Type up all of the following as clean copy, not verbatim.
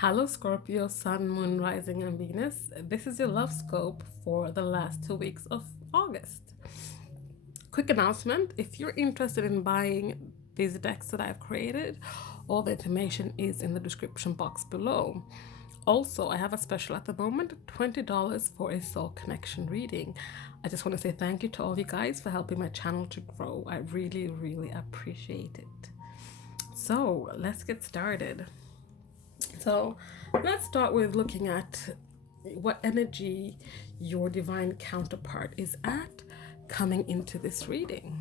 Hello Scorpio, Sun, Moon, Rising, and Venus. This is your Lovescope for the last 2 weeks of August. Quick announcement, if you're interested in buying these decks that I've created, all the information is in the description box below. Also, I have a special at the moment, $20 for a soul connection reading. I just want to say thank you to all you guys for helping my channel to grow. I really appreciate it. So let's get started. So let's start with looking at what energy your divine counterpart is at coming into this reading.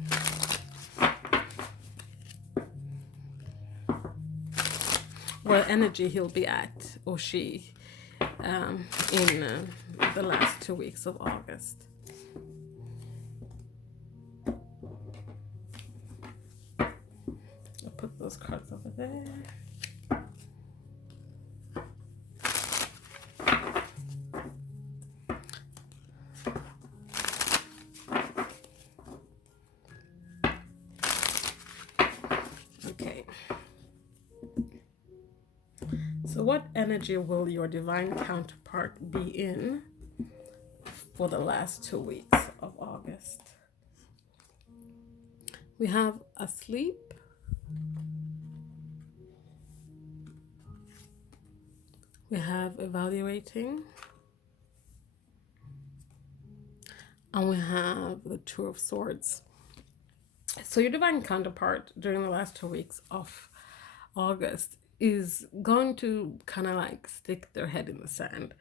What energy he'll be at, or she, in the last 2 weeks of August. I'll put those cards over there. Okay. So what energy will your divine counterpart be in for the last 2 weeks of August? We have asleep, we have evaluating, and we have the Two of Swords. So your divine counterpart during the last 2 weeks of August is going to kind of like stick their head in the sand.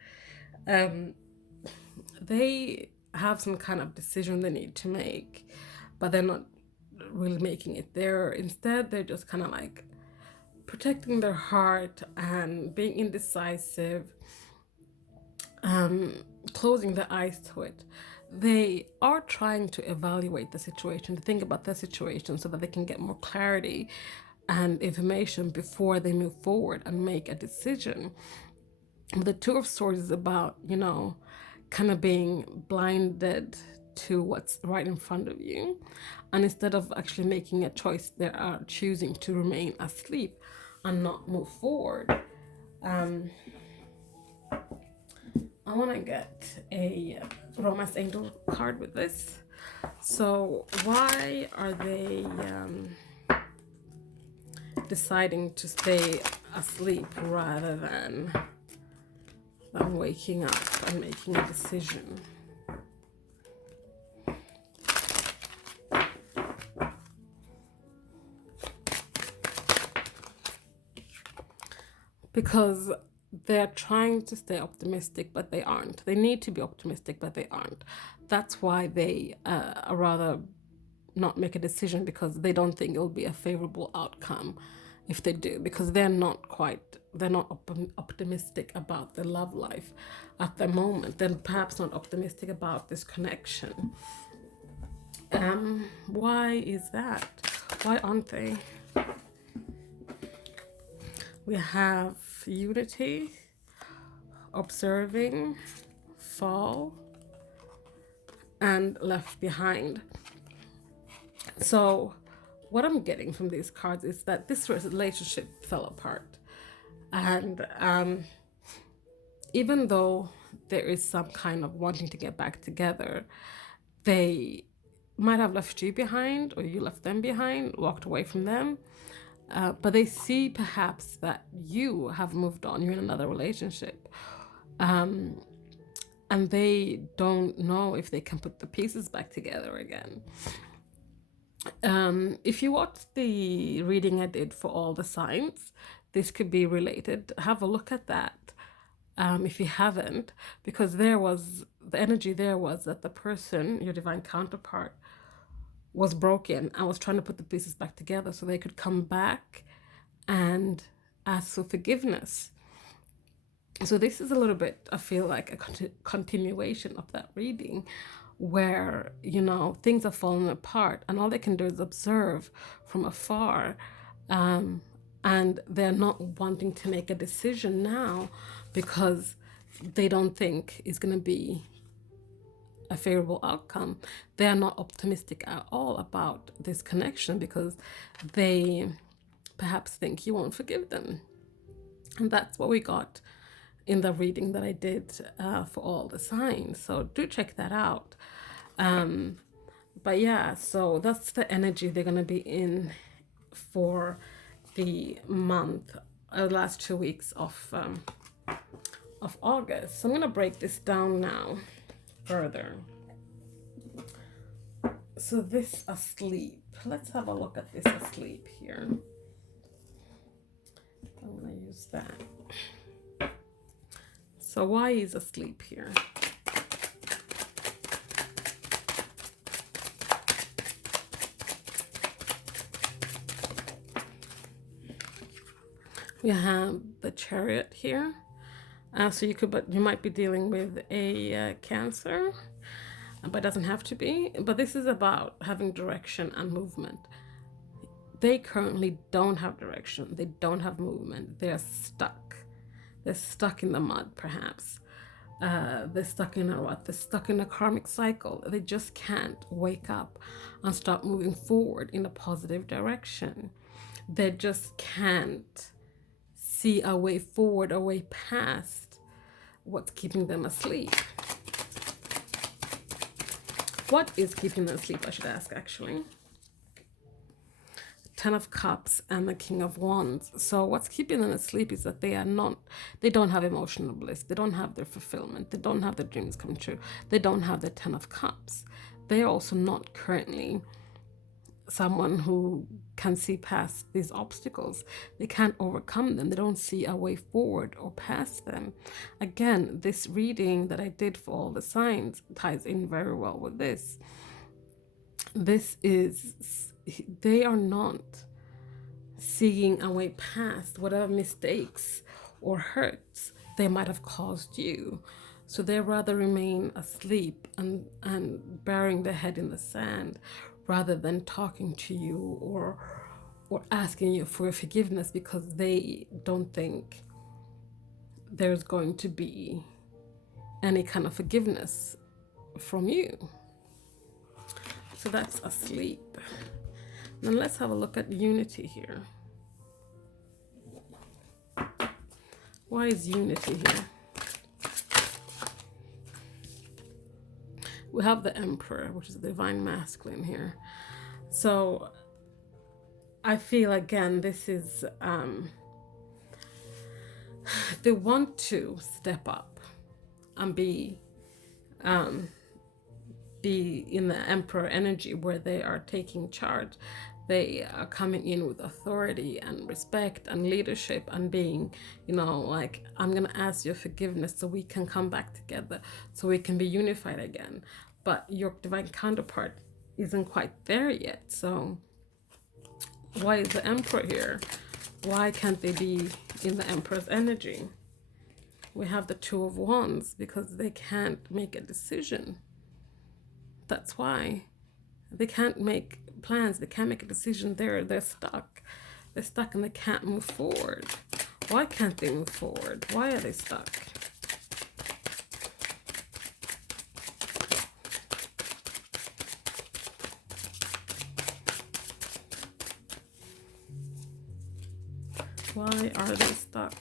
They have some kind of decision they need to make, but they're not really making it. They're just kind of like protecting their heart and being indecisive, closing their eyes to it. They are trying to evaluate the situation, to think about the situation so that they can get more clarity and information before they move forward and make a decision. The Two of Swords is about, kind of being blinded to what's right in front of you. And instead of actually making a choice, they are choosing to remain asleep and not move forward. I want to get a romance angel card with this. So why are they deciding to stay asleep rather than waking up and making a decision? Because they're trying to stay optimistic, but they aren't. They need to be optimistic, but they aren't. That's why they rather not make a decision, because they don't think it'll be a favorable outcome if they do, because they're not optimistic about their love life at the moment. They're perhaps not optimistic about this connection. Why is that? Why aren't they? We have unity, observing, fall, and left behind. So what I'm getting from these cards is that this relationship fell apart. And even though there is some kind of wanting to get back together, they might have left you behind, or you left them behind, walked away from them. But they see perhaps that you have moved on, you're in another relationship. And they don't know if they can put the pieces back together again. If you watched the reading I did for all the signs, this could be related. Have a look at that if you haven't, because the energy there was that the person, your divine counterpart, was broken and was trying to put the pieces back together so they could come back and ask for forgiveness. So this is a little bit, I feel like, a continuation of that reading, where things are falling apart and all they can do is observe from afar, and they're not wanting to make a decision now because they don't think it's going to be a favorable outcome. They are not optimistic at all about this connection because they perhaps think you won't forgive them. And that's what we got in the reading that I did for all the signs. So do check that out. But yeah, so that's the energy they're going to be in for the month, last 2 weeks of August. So I'm going to break this down now further. So this asleep. Let's have a look at this asleep here. I'm going to use that. So why is asleep here? We have the Chariot here. So you might be dealing with a Cancer, but it doesn't have to be. But this is about having direction and movement. They currently don't have direction. They don't have movement. They're stuck. They're stuck in the mud, perhaps. They're stuck in a rut. They're stuck in a karmic cycle. They just can't wake up and start moving forward in a positive direction. They just can't see a way forward, a way past what's keeping them asleep. What is keeping them asleep, I should ask, actually. Ten of Cups and the King of Wands. So what's keeping them asleep is that they don't have emotional bliss. They don't have their fulfillment. They don't have their dreams come true. They don't have the Ten of Cups. They are also not currently someone who can see past these obstacles. They can't overcome them. They don't see a way forward or past them. Again, this reading that I did for all the signs ties in very well with this. They are not seeing a way past whatever mistakes or hurts they might have caused you. So they rather remain asleep and burying their head in the sand rather than talking to you or asking you for forgiveness, because they don't think there's going to be any kind of forgiveness from you. So that's asleep. Then let's have a look at unity here. Why is unity here? We have the Emperor, which is the divine masculine here. So I feel, again, this is they want to step up and be in the Emperor energy, where they are taking charge. They are coming in with authority and respect and leadership and being, like, I'm going to ask your forgiveness so we can come back together, so we can be unified again. But your divine counterpart isn't quite there yet. So why is the Emperor here? Why can't they be in the Emperor's energy? We have the Two of Wands, because they can't make a decision. That's why. They can't make plans. They can't make a decision. They're stuck. They're stuck and they can't move forward. Why can't they move forward? Why are they stuck? Why are they stuck?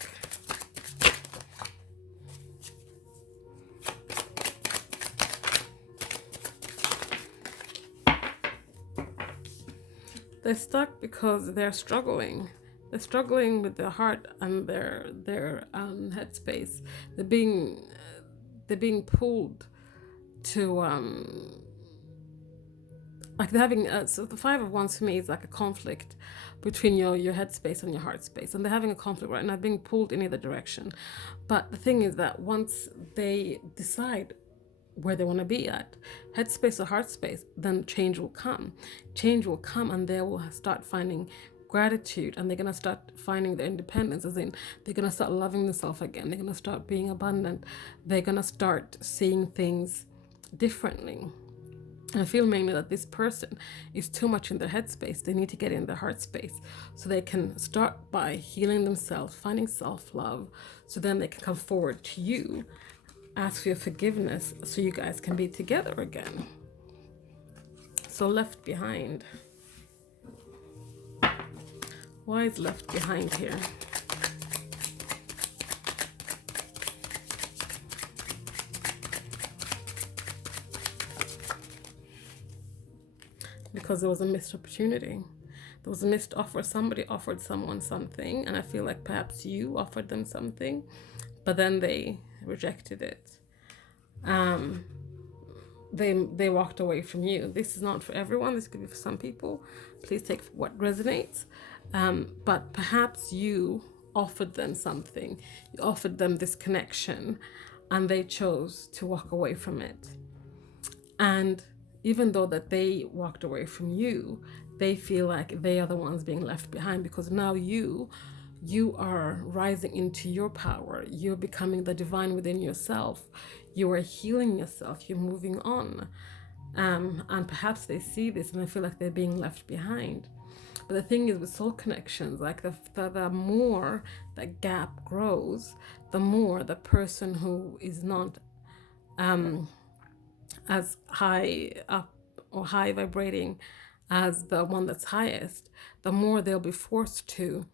They're stuck because they're struggling. They're struggling with their heart and their headspace. They're being pulled to like they're having so the Five of Wands for me is like a conflict between your headspace and your heart space, and they're having a conflict right now, being pulled in either direction. But the thing is that once they decide where they want to be at, headspace or heart space, then change will come. Change will come, and they will start finding gratitude, and they're going to start finding their independence, as in they're going to start loving themselves again. They're going to start being abundant. They're going to start seeing things differently. And I feel mainly that this person is too much in their headspace. They need to get in their heart space so they can start by healing themselves, finding self-love, so then they can come forward to you, ask for your forgiveness, so you guys can be together again. So left behind. Why is left behind here? because there was a missed opportunity. There was a missed offer. Somebody offered someone something, and I feel like perhaps you offered them something, but then they rejected it. They walked away from you. This is not for everyone. This could be for some people. Please take what resonates. But perhaps you offered them something. You offered them this connection, and they chose to walk away from it. And even though that they walked away from you, they feel like they are the ones being left behind, because now you are rising into your power. You're becoming the divine within yourself. You are healing yourself. You're moving on. And perhaps they see this and they feel like they're being left behind. But the thing is, with soul connections, like the more that gap grows, the more the person who is not as high up or high vibrating as the one that's highest, the more they'll be forced to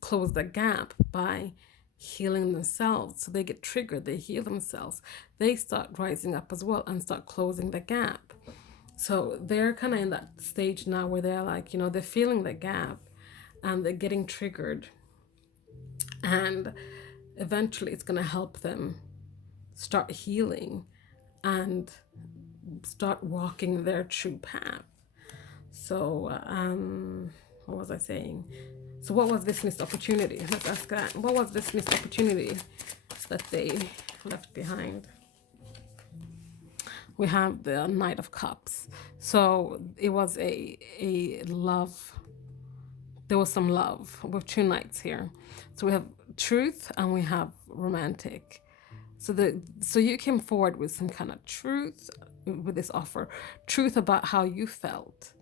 close the gap by healing themselves. So they get triggered, they heal themselves, they start rising up as well and start closing the gap. So they're kind of in that stage now where they're like, they're feeling the gap and they're getting triggered, and eventually it's going to help them start healing and start walking their true path. So what was I saying? So what was this missed opportunity? Let's ask that. What was this missed opportunity that they left behind? We have the Knight of Cups. So it was a love. There was some love with two knights here. So we have truth and we have romantic. So you came forward with some kind of truth with this offer. Truth about how you felt.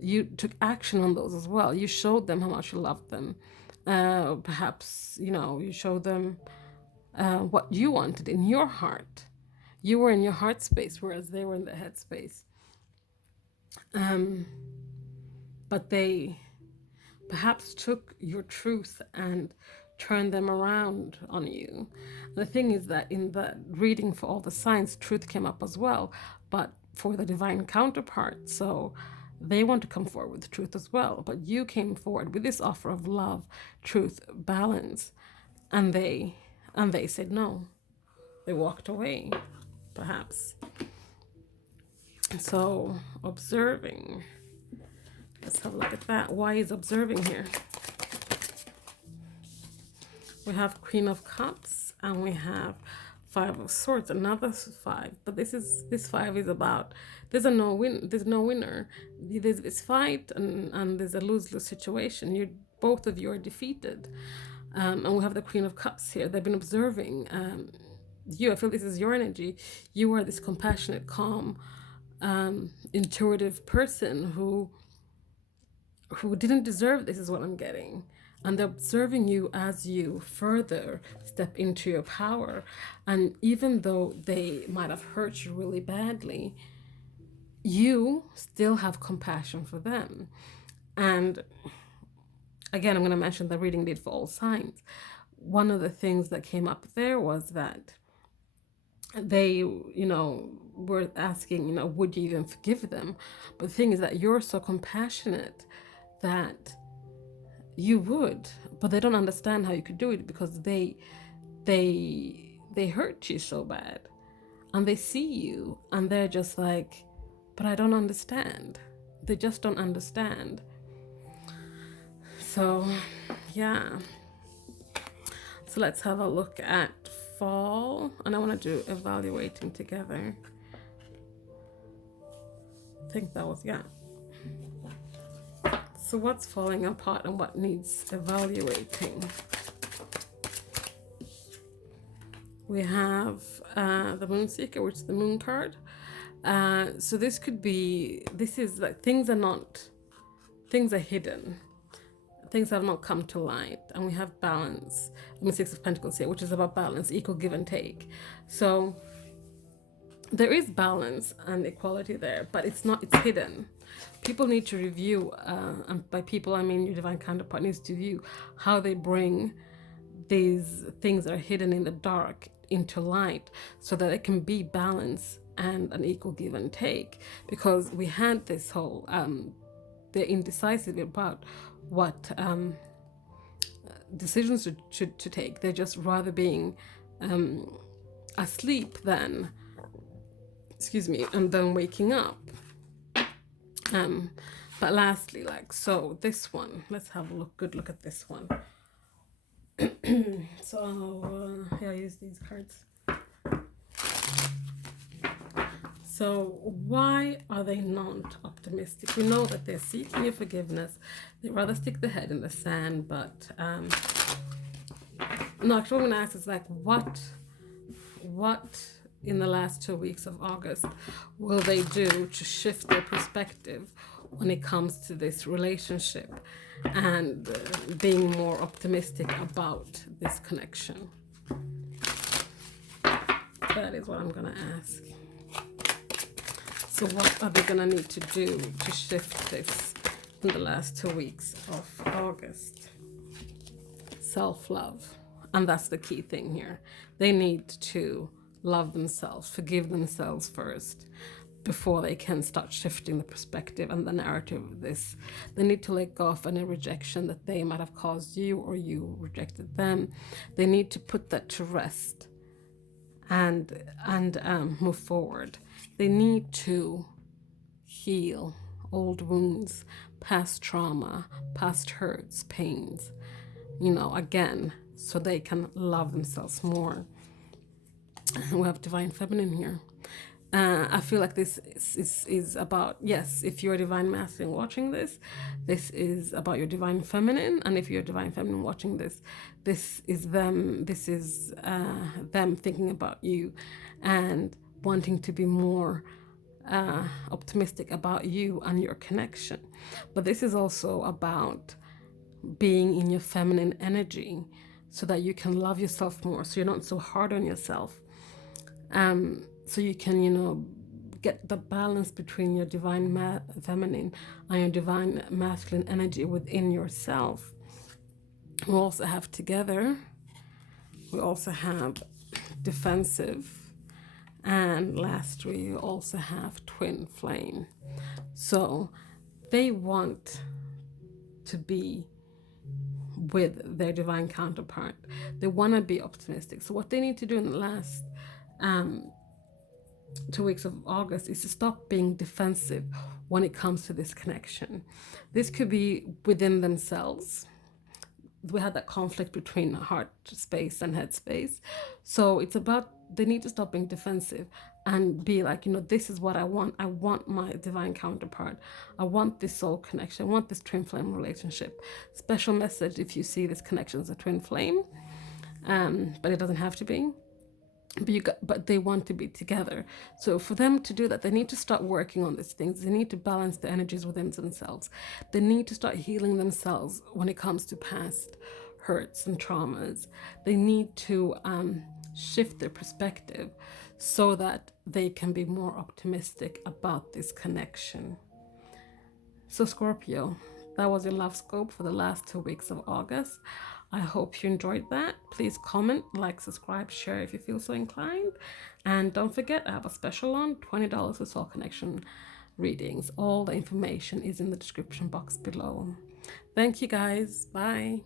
You took action on those as well. You showed them how much you loved them. Perhaps, you showed them what you wanted in your heart. You were in your heart space, whereas they were in the head space. But they perhaps took your truth and turned them around on you. The thing is that in the reading for all the signs, truth came up as well, but for the divine counterpart. So they want to come forward with truth as well. But you came forward with this offer of love, truth, balance, and they said no. They walked away, perhaps. So observing. Let's have a look at that. Why is observing here? We have Queen of Cups and we have Five of Swords, another five. But this five is about there's no winner. There's this fight and there's a lose-lose situation. Both of you are defeated. And we have the Queen of Cups here. They've been observing you. I feel this is your energy. You are this compassionate, calm, intuitive person who didn't deserve this, is what I'm getting. And they're observing you as you further step into your power. And even though they might have hurt you really badly, you still have compassion for them. And again, I'm going to mention the reading did for all signs. One of the things that came up there was that they, were asking, would you even forgive them? But the thing is that you're so compassionate that you would, but they don't understand how you could do it because they hurt you so bad, and they see you and they're just like, but I don't understand. They just don't understand. So yeah, so let's have a look at fall, and I want to do evaluating together. I think that was, yeah. So what's falling apart and what needs evaluating? We have the Moonseeker, which is the moon card. So this is like things are hidden. Things have not come to light. And we have balance. I mean, Six of Pentacles here, which is about balance, equal give and take. So there is balance and equality there, but it's hidden. People need to review, and by people I mean your divine counterpart needs to view how they bring these things that are hidden in the dark into light so that it can be balance and an equal give and take, because we had this whole they're indecisive about what decisions to take. They're just rather being asleep than, excuse me, and then waking up. But lastly, like, so this one, let's have a good look at this one. So here, I use these cards. So why are they not optimistic? We know that they're seeking your forgiveness. They'd rather stick their head in the sand, but no, actually what I'm gonna ask is like, what in the last 2 weeks of August will they do to shift their perspective when it comes to this relationship and being more optimistic about this connection? That is what I'm gonna ask. So what are they gonna need to do to shift this in the last 2 weeks of August? Self-love. And that's the key thing here. They need to love themselves, forgive themselves first, before they can start shifting the perspective and the narrative of this. They need to let go of any rejection that they might have caused you or you rejected them. They need to put that to rest and move forward. They need to heal old wounds, past trauma, past hurts, pains, again, so they can love themselves more. We have divine feminine here. I feel like this is about, yes, if you're a divine masculine watching this, this is about your divine feminine. And if you're a divine feminine watching this, this is them thinking about you and wanting to be more optimistic about you and your connection. But this is also about being in your feminine energy so that you can love yourself more, so you're not so hard on yourself. So you can, get the balance between your divine feminine and your divine masculine energy within yourself. We also have together, we also have defensive, and lastly, we also have twin flame. So they want to be with their divine counterpart. They want to be optimistic. So what they need to do in the last 2 weeks of August is to stop being defensive when it comes to this connection. This could be within themselves. We had that conflict between heart space and head space. So it's about, they need to stop being defensive and be like, this is what I want. I want my divine counterpart. I want this soul connection. I want this twin flame relationship. Special message if you see this connection as a twin flame, but it doesn't have to be. But they want to be together. So for them to do that, they need to start working on these things. They need to balance the energies within themselves. They need to start healing themselves when it comes to past hurts and traumas. They need to shift their perspective so that they can be more optimistic about this connection. So Scorpio, that was your Lovescope for the last 2 weeks of August. I hope you enjoyed that. Please comment, like, subscribe, share if you feel so inclined. And don't forget, I have a special on $20 for soul connection readings. All the information is in the description box below. Thank you guys. Bye.